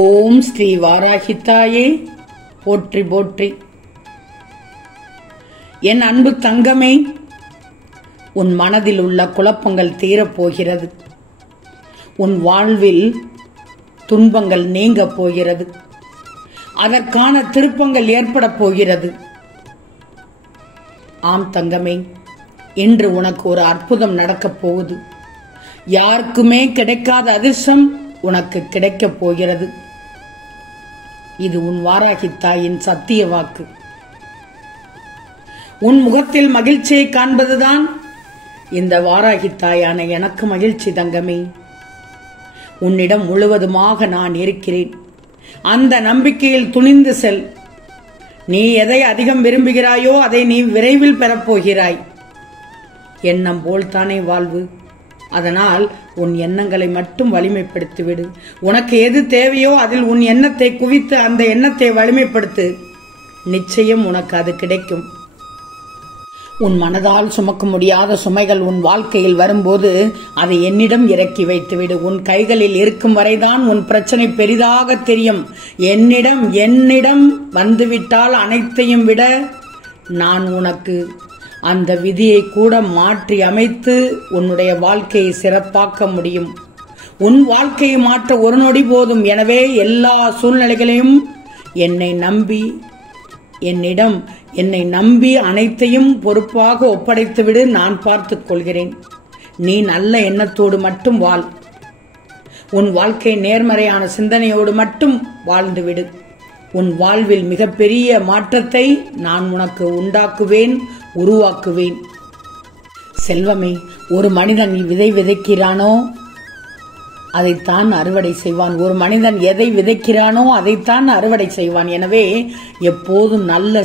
ஓம் ஸ்ரீ வாராகித்தாயே போற்றி போற்றி. என் அன்பு தங்கமே, உன் மனதில் உள்ள குழப்பங்கள் தீரப்போகிறது. உன் வாழ்வில் துன்பங்கள் நீங்க போகிறது. அதற்கான திருப்பங்கள் ஏற்பட போகிறது. ஆம் தங்கமே, இன்று உனக்கு ஒரு அற்புதம் நடக்கப் போகுது. யாருக்குமே கிடைக்காத அதிர்ஷ்டம் உனக்கு கிடைக்கப் போகிறது. இது உன் வாராகித்தாயின் சத்திய வாக்கு. உன் முகத்தில் மகிழ்ச்சியை காண்பதுதான் இந்த வாராகித்தாயான எனக்கு மகிழ்ச்சி தங்கமே. உன்னிடம் முழுவதுமாக நான் இருக்கிறேன். அந்த நம்பிக்கையில் துணிந்து செல். நீ எதை அதிகம் விரும்புகிறாயோ அதை நீ விரைவில் பெறப்போகிறாய். எண்ணம் போல்தானே வாழ்வு. அதனால் உன் எண்ணங்களை மட்டும் வலிமைப்படுத்திவிடு. உனக்கு எது தேவையோ அதில் உன் எண்ணத்தை குவித்து அந்த எண்ணத்தை வலிமைப்படுத்து. நிச்சயம் உனக்கு அது கிடைக்கும். உன் மனதால் சுமக்க முடியாத சுமைகள் உன் வாழ்க்கையில் வரும்போது அதை என்னிடம் இறக்கி வைத்துவிடு. உன் கைகளில் இருக்கும் வரைதான் உன் பிரச்சனை பெரிதாக தெரியும். என்னிடம் வந்துவிட்டால் அனைத்தையும் விட நான் உனக்கு அந்த விதியை கூட மாற்றி அமைத்து உன்னுடைய வாழ்க்கையை சிறப்பாக்க முடியும். உன் வாழ்க்கையை மாற்ற ஒரு நொடி போதும். எனவே எல்லா சூழ்நிலைகளையும் என்னை நம்பி அனைத்தையும் பொறுப்பாக ஒப்படைத்துவிடு. நான் பார்த்துக் கொள்கிறேன். நீ நல்ல எண்ணத்தோடு மட்டும் வாழ். உன் வாழ்க்கை நேர்மறையான சிந்தனையோடு மட்டும் வாழ்ந்துவிடு. உன் வாழ்வில் மிகப்பெரிய மாற்றத்தை நான் உனக்கு உண்டாக்குவேன், உருவாக்குவேன். செல்வமே, ஒரு மனிதன் விதை விதைக்கிறானோ அதைத்தான் அறுவடை செய்வான். ஒரு மனிதன் எதை விதைக்கிறானோ அதைத்தான் அறுவடை செய்வான். எனவே எப்போதும் நல்ல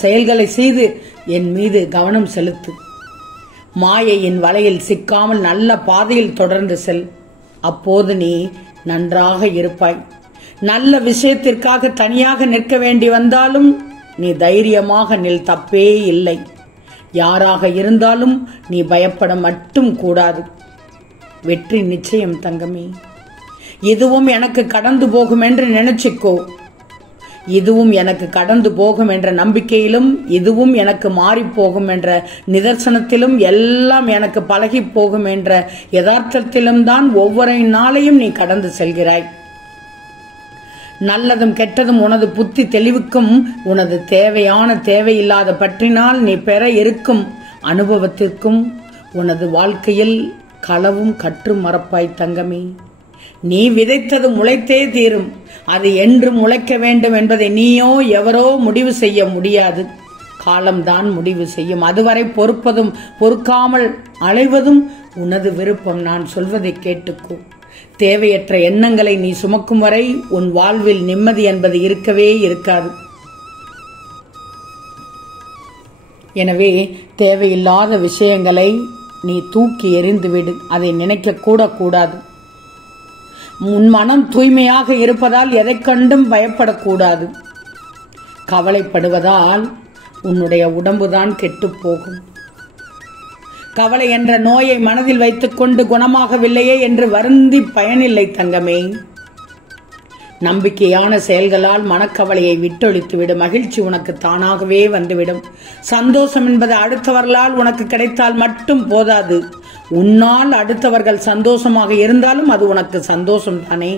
செயல்களை செய்து என் மீது கவனம் செலுத்து. மாயையின் வலையில் சிக்காமல் நல்ல பாதையில் தொடர்ந்து செல். அப்போது நீ நன்றாக இருப்பாய். நல்ல விஷயத்திற்காக தனியாக நிற்க வேண்டி வந்தாலும் நீ தைரியமாக நில். தப்பே இல்லை. யாராக இருந்தாலும் நீ பயப்பட மட்டும் கூடாது. வெற்றி நிச்சயம் தங்கமே. இதுவும் எனக்கு கடந்து போகும் என்று நினைச்சுக்கோ. இதுவும் எனக்கு கடந்து போகும் என்ற நம்பிக்கையிலும், இதுவும் எனக்கு மாறி போகும் என்ற நிதர்சனத்திலும், எல்லாம் எனக்கு பழகி போகும் என்ற யதார்த்தத்திலும் தான் ஒவ்வொரு நாளையும் நீ கடந்து செல்கிறாய். நல்லதும் கெட்டதும் உனது புத்தி தெளிவுக்கும் உனது தேவையான தேவையில்லாத பற்றினால் நீ பெற இருக்கும் அனுபவத்திற்கும் உனது வாழ்க்கையில் களவும் கற்று மறப்பாய் தங்கமே. நீ விதைத்தது முளைத்தே தீரும். அது என்றும் முளைக்க வேண்டும் என்பதை நீயோ எவரோ முடிவு செய்ய முடியாது. காலம்தான் முடிவு செய்யும். அதுவரை பொறுப்பதும் பொறுக்காமல் அலைவதும் உனது விருப்பம். நான் சொல்வதை கேட்டுக்கோ. தேவையற்ற எண்ணங்களை நீ சுமக்கும் வரை உன் வாழ்வில் நிம்மதி என்பது இருக்கவே இருக்காது. எனவே தேவையில்லாத விஷயங்களை நீ தூக்கி எறிந்துவிடு. அதை நினைக்க கூட கூடாது. உன் மனம் தூய்மையாக இருப்பதால் எதை கண்டும் பயப்படக்கூடாது. கவலைப்படுவதால் உன்னுடைய உடம்புதான் கெட்டுப் போகும். கவலை என்ற நோயை மனதில் வைத்துக் கொண்டு குணமாகவில்லையே என்று வருந்தி பயனில்லை தங்கமே. நம்பிக்கையான செயல்களால் மனக்கவலையை விட்டொழித்துவிடு. மகிழ்ச்சி உனக்கு தானாகவே வந்துவிடும். சந்தோஷம் என்பது அடுத்தவர்களால் உனக்கு கிடைத்தால் மட்டும் போதாது. உன்னால் அடுத்தவர்கள் சந்தோஷமாக இருந்தாலும் அது உனக்கு சந்தோஷம் தானே.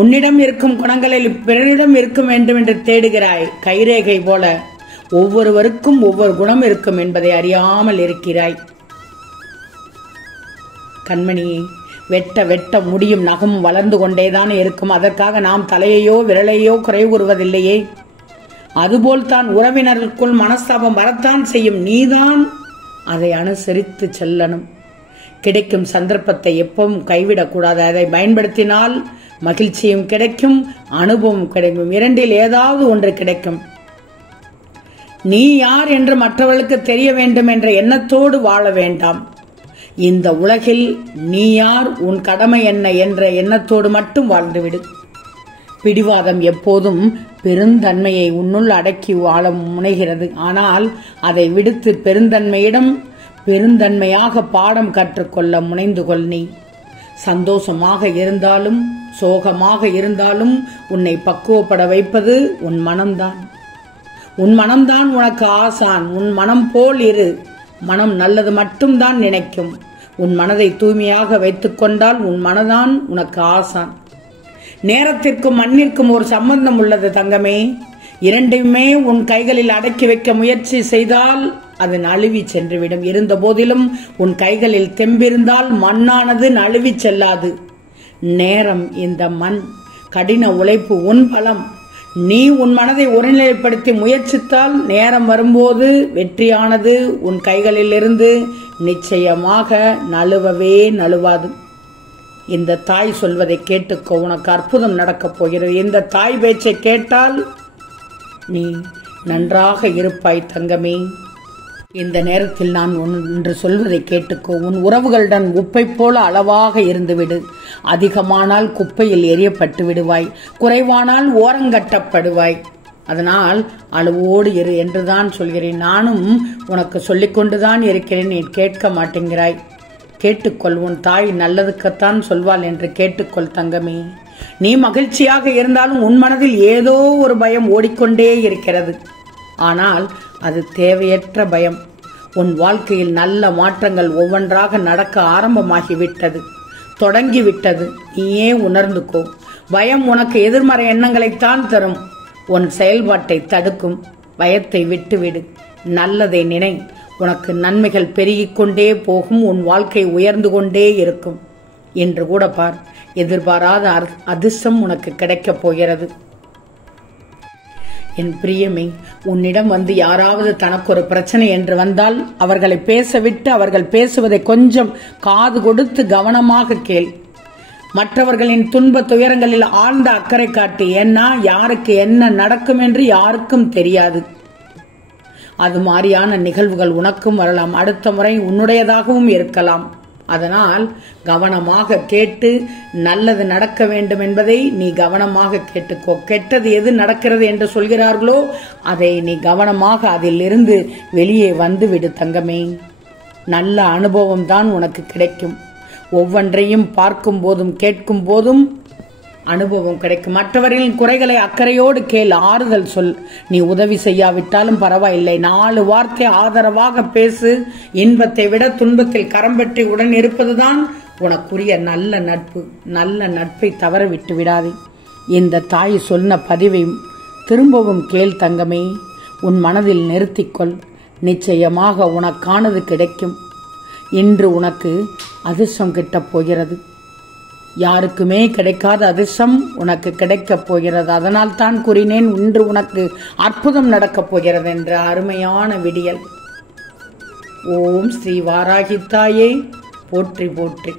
உன்னிடம் இருக்கும் குணங்களில் பிறரிடம் இருக்க வேண்டும் என்று தேடுகிறாய். கைரேகை போல ஒவ்வொருவருக்கும் ஒவ்வொரு குணம் இருக்கும் என்பதை அறியாமல் இருக்கிறாய். கண்மணியே, வெட்ட முடியும். நகம் வளர்ந்து கொண்டேதான் இருக்கும். அதற்காக நாம் தலையையோ விரலையோ குறை கூறுவதில்லையே. அதுபோல் தான் உறவினருக்குள் மனஸ்தாபம் வரத்தான் செய்யும். நீதான் அதை அனுசரித்து செல்லணும். கிடைக்கும் சந்தர்ப்பத்தை எப்பவும் கைவிடக்கூடாது. அதை பயன்படுத்தினால் மகிழ்ச்சியும் கிடைக்கும், அனுபவம் கிடைக்கும். இரண்டில் ஏதாவது ஒன்று கிடைக்கும். நீ யார் என்று மற்றவர்களுக்கு தெரிய வேண்டும் என்ற எண்ணத்தோடு வாழ வேண்டாம். இந்த உலகில் நீ யார், உன் கடமை என்ன என்ற எண்ணத்தோடு மட்டும் வாழ்ந்துவிடு. பிடிவாதம் எப்போதும் பெருந்தன்மையை உன்னுள் அடக்கி வாழ முனைகிறது. ஆனால் அதை விடுத்து பெருந்தன்மையாக பாடம் கற்றுக்கொள்ள முனைந்து கொள். நீ சந்தோஷமாக இருந்தாலும் சோகமாக இருந்தாலும் உன்னை பக்குவப்பட வைப்பது உன் மனம்தான். உன் மனம்தான் உனக்கு ஆசான். உன் மனம் போல் இரு. மனம் நல்லது மட்டும்தான் நினைக்கும். உன் மனதை தூய்மையாக வைத்துக் கொண்டால் உன் மனதான் உனக்கு ஆசான். நேரத்திற்கும் மண்ணிற்கும் ஒரு சம்பந்தம் உள்ளது தங்கமே. இரண்டையுமே உன் கைகளில் அடக்கி வைக்க முயற்சி செய்தால் அது நழுவி சென்றுவிடும். இருந்த போதிலும் உன் கைகளில் தெம்பிருந்தால் மண்ணானது நழுவி செல்லாது. நேரம் இந்த மண், கடின உழைப்பு உன் பலம். நீ உன் மனதை ஒருநிலைப்படுத்தி முயற்சித்தால் நேரம் வரும்போது வெற்றியானது உன் கைகளில் இருந்து நிச்சயமாக நழுவவே நழுவாது. இந்த தாய் சொல்வதை கேட்டுக்கோ, உனக்கு அற்புதம் நடக்கப் போகிறது. இந்த தாய் பேச்சை கேட்டால் நீ நன்றாக இருப்பாய் தங்கமே. இந்த நேரத்தில் நான் ஒன்று சொல்வதை கேட்டுக்கோ. உன் உறவுகளுடன் உப்பை போல அளவாக இருந்துவிடு. அதிகமானால் குப்பையில் எரியப்பட்டு விடுவாய். குறைவானால் ஓரங்கட்டப்படுவாய். அதனால் அளவோடு இரு என்றுதான் சொல்கிறேன். நானும் உனக்கு சொல்லிக்கொண்டுதான் இருக்கிறேன். நீ கேட்க மாட்டேங்கிறாய். கேட்டுக்கொள். உன் தாய் நல்லதுக்குத்தான் சொல்வாள் என்று கேட்டுக்கொள் தங்கமே. நீ மகிழ்ச்சியாக இருந்தாலும் உன் மனதில் ஏதோ ஒரு பயம் ஓடிக்கொண்டே இருக்கிறது. ஆனால் அது தேவையற்ற பயம். உன் வாழ்க்கையில் நல்ல மாற்றங்கள் ஒவ்வொன்றாக நடக்க ஆரம்பமாகிவிட்டது, தொடங்கிவிட்டது. நீயே உணர்ந்துக்கோ. பயம் உனக்கு எதிர்மறை எண்ணங்களைத்தான் தரும். உன் செயல்பாட்டை தடுக்கும். பயத்தை விட்டுவிடு. நல்லதை நினை. உனக்கு நன்மைகள் பெருகிக் கொண்டே போகும். உன் வாழ்க்கை உயர்ந்து கொண்டே இருக்கும். என்று கூட பார், எதிர்பாராத அதிர்ஷ்டம் உனக்கு கிடைக்கப் போகிறது. என் பிரியமே, உன்னிடம் வந்து யாராவது தனக்கு ஒரு பிரச்சனை என்று வந்தால் அவர்களை பேசவிட்டு அவர்கள் பேசுவதை கொஞ்சம் காது கொடுத்து கவனமாக கேள். மற்றவர்களின் துன்ப துயரங்களில் ஆழ்ந்த அக்கறை காட்டு. ஏன்னா யாருக்கு என்ன நடக்கும் என்று யாருக்கும் தெரியாது. அது மாதிரியான நிகழ்வுகள் உனக்கும் வரலாம். அடுத்த முறை உன்னுடையதாகவும் இருக்கலாம். அதனால் கவனமாக கேட்டு நல்லது நடக்க வேண்டும் என்பதை நீ கவனமாக கேட்டுக்கோ. கெட்டது எது நடக்கிறது என்று சொல்கிறார்களோ அதை நீ கவனமாக அதிலிருந்து வெளியே வந்து விடு தங்கமே. நல்ல அனுபவம் தான் உனக்கு கிடைக்கும். ஒவ்வொன்றையும் பார்க்கும் போதும் கேட்கும் போதும் அனுபவம் கிடைக்கும். மற்றவர்களின் குறைகளை அக்கறையோடு கேள். ஆறுதல் சொல். நீ உதவி செய்யாவிட்டாலும் பரவாயில்லை. 4 வார்த்தை ஆதரவாக பேசு. இன்பத்தை விட துன்பத்தில் கரம் பற்றி உடன் இருப்பதுதான் உனக்குரிய நல்ல நட்பு. நல்ல நட்பை தவற விட்டு விடாதே. இந்த தாய் சொன்ன பதிவை திரும்பவும் கேள் தங்கமே. உன் மனதில் நிறுத்திக்கொள். நிச்சயமாக உனக்கானது கிடைக்கும். இன்று உனக்கு அதிர்ஷ்டம் கிட்டப் போகிறது. யாருக்குமே கிடைக்காத அதிர்ஷ்டம் உனக்கு கிடைக்கப் போகிறது. அதனால் தான் கூறினேன், இன்று உனக்கு அற்புதம் நடக்கப் போகிறது என்ற அருமையான விடியல். ஓம் ஸ்ரீ வாராகி தாயே போற்றி போற்றி.